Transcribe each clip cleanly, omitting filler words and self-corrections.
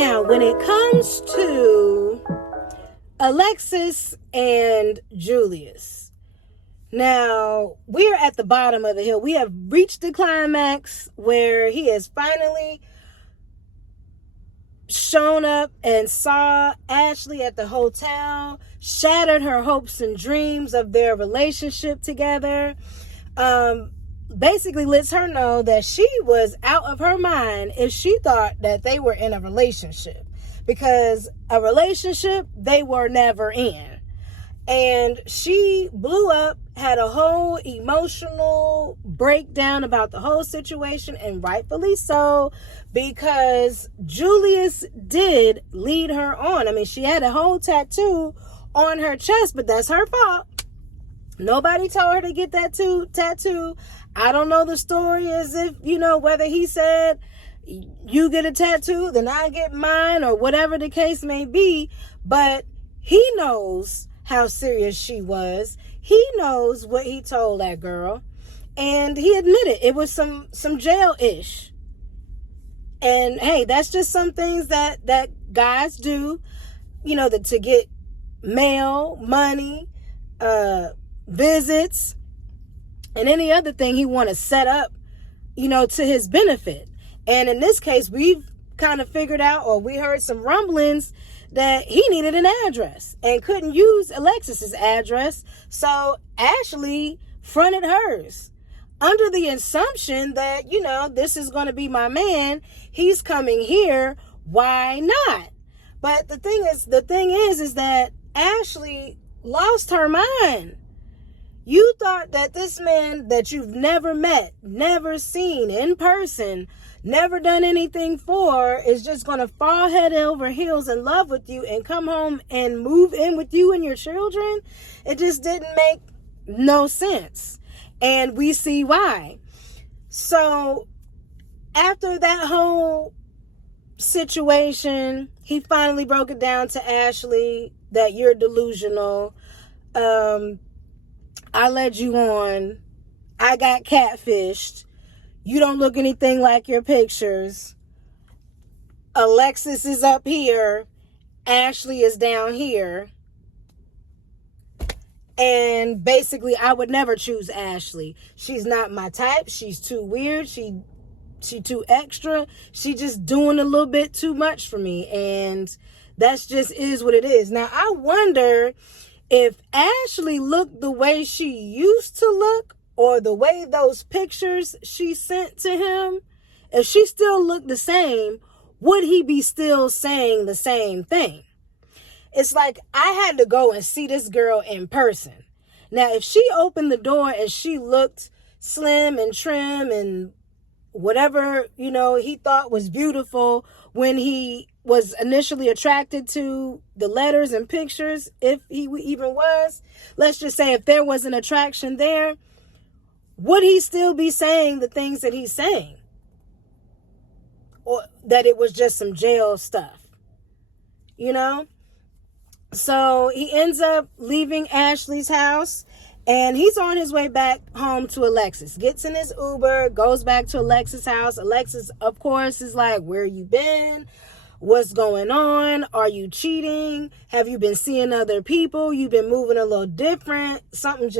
Now, when it comes to Alexis and Julius, now we're at the bottom of the hill. We have reached the climax where he has finally shown up and saw Ashely at the hotel, shattered her hopes and dreams of their relationship together. Basically lets her know that she was out of her mind if she thought that they were in a relationship, because a relationship they were never in. And she blew up, had a whole emotional breakdown about the whole situation, and rightfully so, because Julius did lead her on. I mean, she had a whole tattoo on her chest, but that's her fault. Nobody told her to get that tattoo. I don't know the story as if, whether he said, you get a tattoo, then I get mine, or whatever the case may be. But he knows how serious she was. He knows what he told that girl. And he admitted it was some jail-ish. And hey, that's just some things that guys do, to get mail, money, visits, and any other thing he want to set up, to his benefit. And in this case, we've kind of figured out, or we heard some rumblings, that he needed an address and couldn't use Alexis's address. So Ashely fronted hers under the assumption that, this is going to be my man. He's coming here. Why not? But the thing is that Ashely lost her mind. You thought that this man that you've never met, never seen in person, never done anything for, is just going to fall head over heels in love with you and come home and move in with you and your children? It just didn't make no sense. And we see why. So after that whole situation, he finally broke it down to Ashely that you're delusional. I led you on. I got catfished. You don't look anything like your pictures. Alexis is up here. Ashely is down here. And basically, I would never choose Ashely. She's not my type. She's too weird. She too extra. She just doing a little bit too much for me. And that's just is what it is. Now, I wonder if Ashely looked the way she used to look, or the way those pictures she sent to him, if she still looked the same, would he be still saying the same thing? It's like, I had to go and see this girl in person. Now, if she opened the door and she looked slim and trim and whatever, he thought was beautiful when he was initially attracted to the letters and pictures, if he even was, let's just say if there was an attraction there, would he still be saying the things that he's saying? Or that it was just some jail stuff, So he ends up leaving Ashely's house, and he's on his way back home to Alexis. Gets in his Uber, goes back to Alexis' house. Alexis, of course, is like, where you been? What's going on? Are you cheating? Have you been seeing other people? You've been moving a little different. Something's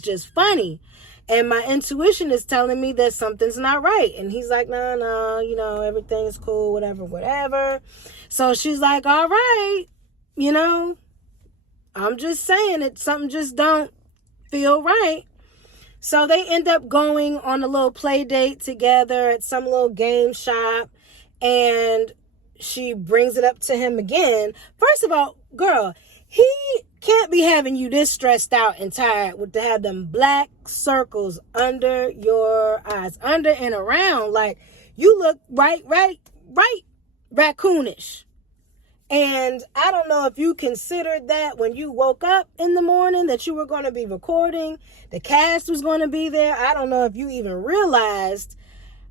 just funny. And my intuition is telling me that something's not right. And he's like, no, everything's cool, whatever. So she's like, all right, I'm just saying it. Something just don't feel right. So they end up going on a little play date together at some little game shop. And she brings it up to him again. First of all, girl, he can't be having you this stressed out and tired with to have them black circles under your eyes, under and around. Like, you look right raccoonish. And I don't know if you considered that when you woke up in the morning that you were going to be recording, the cast was going to be there. I don't know if you even realized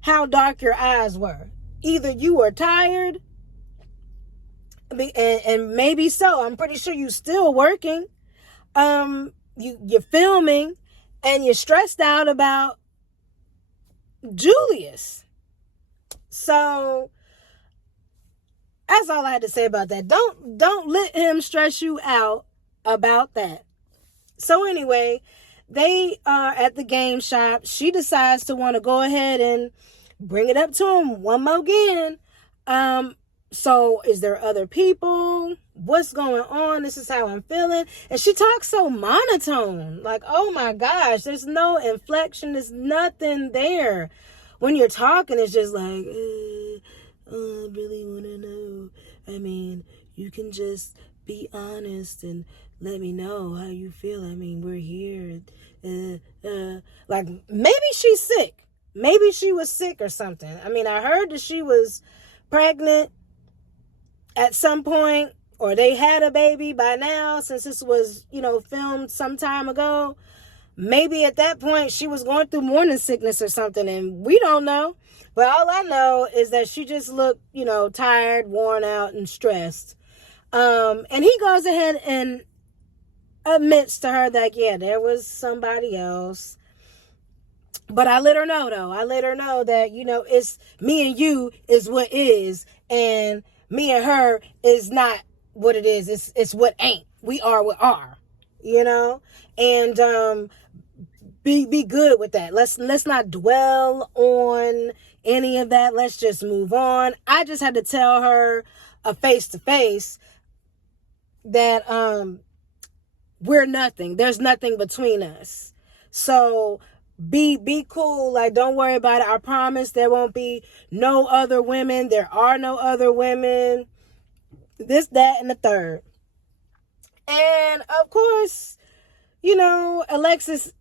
how dark your eyes were. Either you were tired, and maybe so. I'm pretty sure you're still working. You're filming, and you're stressed out about Julius. So That's all I had to say about that. Don't let him stress you out about that. So anyway, they are at the game shop. She decides to want to go ahead and bring it up to him one more again. So is there other people? What's going on? This is how I'm feeling. And she talks so monotone. Like, oh my gosh, there's no inflection. There's nothing there. When you're talking, it's just like, I really want to know. I mean, you can just be honest and let me know how you feel. I mean, we're here. Like, maybe she's sick. Maybe she was sick or something. I mean, I heard that she was pregnant at some point, or they had a baby by now, since this was, filmed some time ago. Maybe at that point she was going through morning sickness or something, and we don't know. But all I know is that she just looked, tired, worn out, and stressed. And he goes ahead and admits to her that, yeah, there was somebody else. But I let her know, though. I let her know that, it's me and you is what is, and me and her is not what it is. It's what ain't. We are what are, and be good with that. Let's not dwell on any of that. Let's just move on. I just had to tell her face to face that we're nothing. There's nothing between us. So be cool. Like, don't worry about it. I promise there won't be no other women. There are no other women. This, that, and the third. And of course, Alexis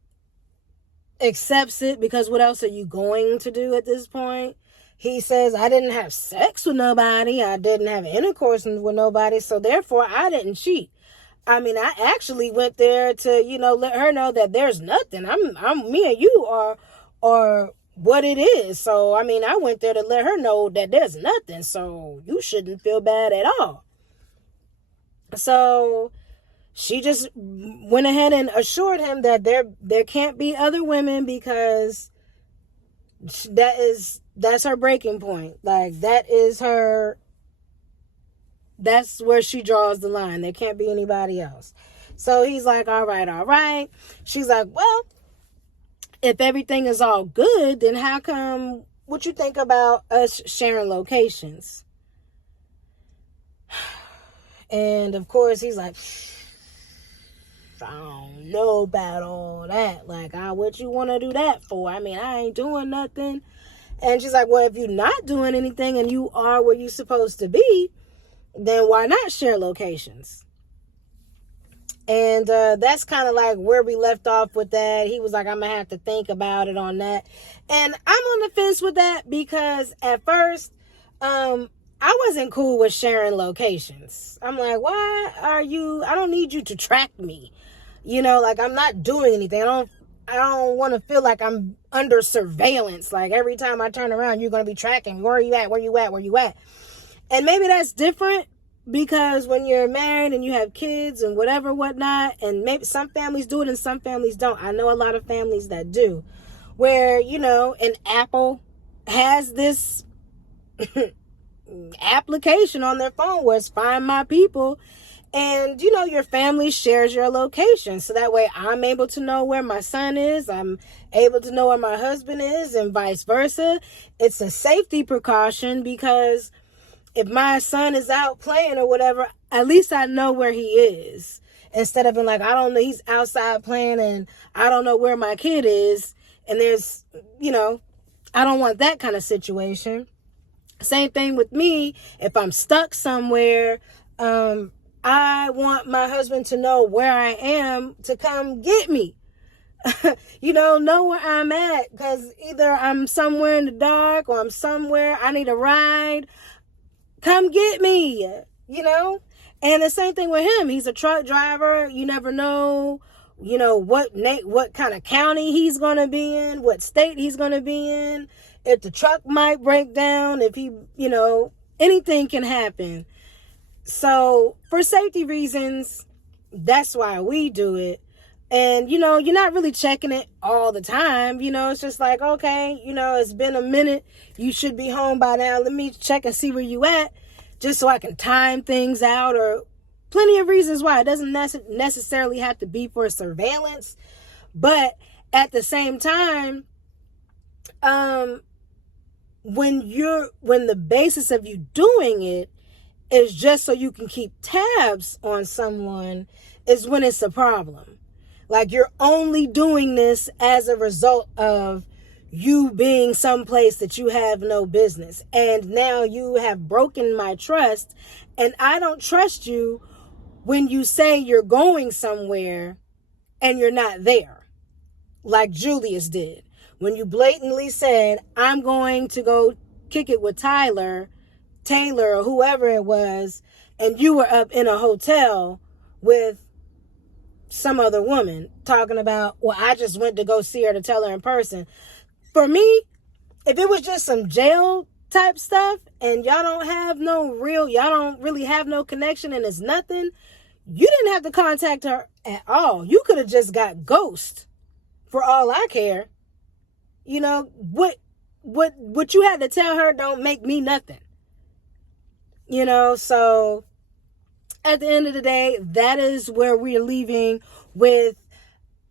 accepts it, because what else are you going to do at this point? He says, I didn't have sex with nobody. I didn't have intercourse with nobody. So therefore, I didn't cheat. I mean, I actually went there to, let her know that there's nothing. Me and you are what it is. So, I mean, I went there to let her know that there's nothing. So you shouldn't feel bad at all. So she just went ahead and assured him that there can't be other women, because that's her breaking point. Like, that's where she draws the line. There can't be anybody else. So he's like, all right. She's like, well, if everything is all good, then how come, what you think about us sharing locations? And of course he's like, I don't know about all that. Like, what you want to do that for? I mean, I ain't doing nothing. And she's like, well, if you're not doing anything and you are where you're supposed to be, then why not share locations? And that's kind of like where we left off with that. He was like, I'm going to have to think about it on that. And I'm on the fence with that, because at first, I wasn't cool with sharing locations. I'm like, why are you, I don't need you to track me. Like, I'm not doing anything. I don't want to feel like I'm under surveillance. Like, every time I turn around, you're going to be tracking. Where are you at? Where you at? Where you at? And maybe that's different, because when you're married and you have kids and whatnot, and maybe some families do it and some families don't. I know a lot of families that do, where, an Apple has this application on their phone where it's Find My People, and your family shares your location, so that way I'm able to know where my son is, I'm able to know where my husband is, and vice versa. It's a safety precaution, because if my son is out playing or whatever, at least I know where he is, instead of being like, I don't know, he's outside playing and I don't know where my kid is, and there's, I don't want that kind of situation. Same thing with me. If I'm stuck somewhere, I want my husband to know where I am to come get me. Know where I'm at, because either I'm somewhere in the dark or I'm somewhere, I need a ride. Come get me, And the same thing with him. He's a truck driver. You never know, what kind of county he's going to be in, what state he's going to be in. If the truck might break down, if he, anything can happen. So for safety reasons, that's why we do it. And, you're not really checking it all the time. It's just like, okay, it's been a minute. You should be home by now. Let me check and see where you at. just so I can time things out, or plenty of reasons why. It doesn't necessarily have to be for surveillance, but at the same time, when the basis of you doing it is just so you can keep tabs on someone, is when it's a problem. Like, you're only doing this as a result of you being someplace that you have no business. And now you have broken my trust, and I don't trust you when you say you're going somewhere and you're not there. Like Julius did. When you blatantly said, I'm going to go kick it with Taylor, or whoever it was, and you were up in a hotel with some other woman talking about, well, I just went to go see her to tell her in person. For me, if it was just some jail type stuff and y'all don't really have no connection and it's nothing, you didn't have to contact her at all. You could have just got ghost for all I care. You know, what you had to tell her don't make me nothing. You know, so at the end of the day, that is where we're leaving with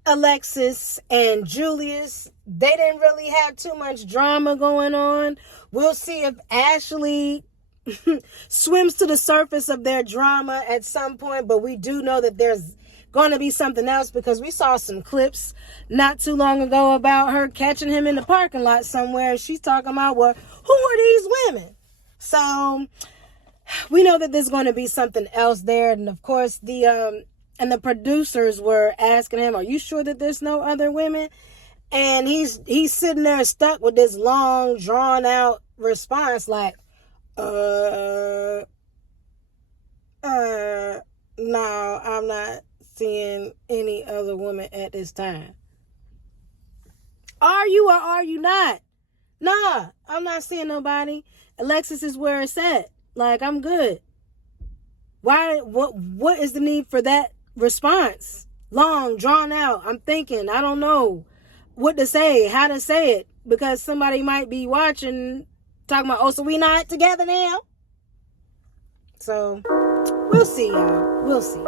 Alexis and Julius. They didn't really have too much drama going on. We'll see if Ashely swims to the surface of their drama at some point, but we do know that there's going to be something else, because we saw some clips not too long ago about her catching him in the parking lot somewhere, and she's talking about, well, who are these women? So we know that there's going to be something else there. And of course, the producers were asking him, are you sure that there's no other women? And he's sitting there stuck with this long, drawn out response like, no, I'm not seeing any other woman at this time. Are you or are you not? Nah, I'm not seeing nobody. Alexis is where it's at. Like, I'm good. Why? What is the need for that response? Long, drawn out. I'm thinking, I don't know what to say, how to say it, because somebody might be watching, talking about, oh, so we not together now? So, we'll see, y'all. We'll see.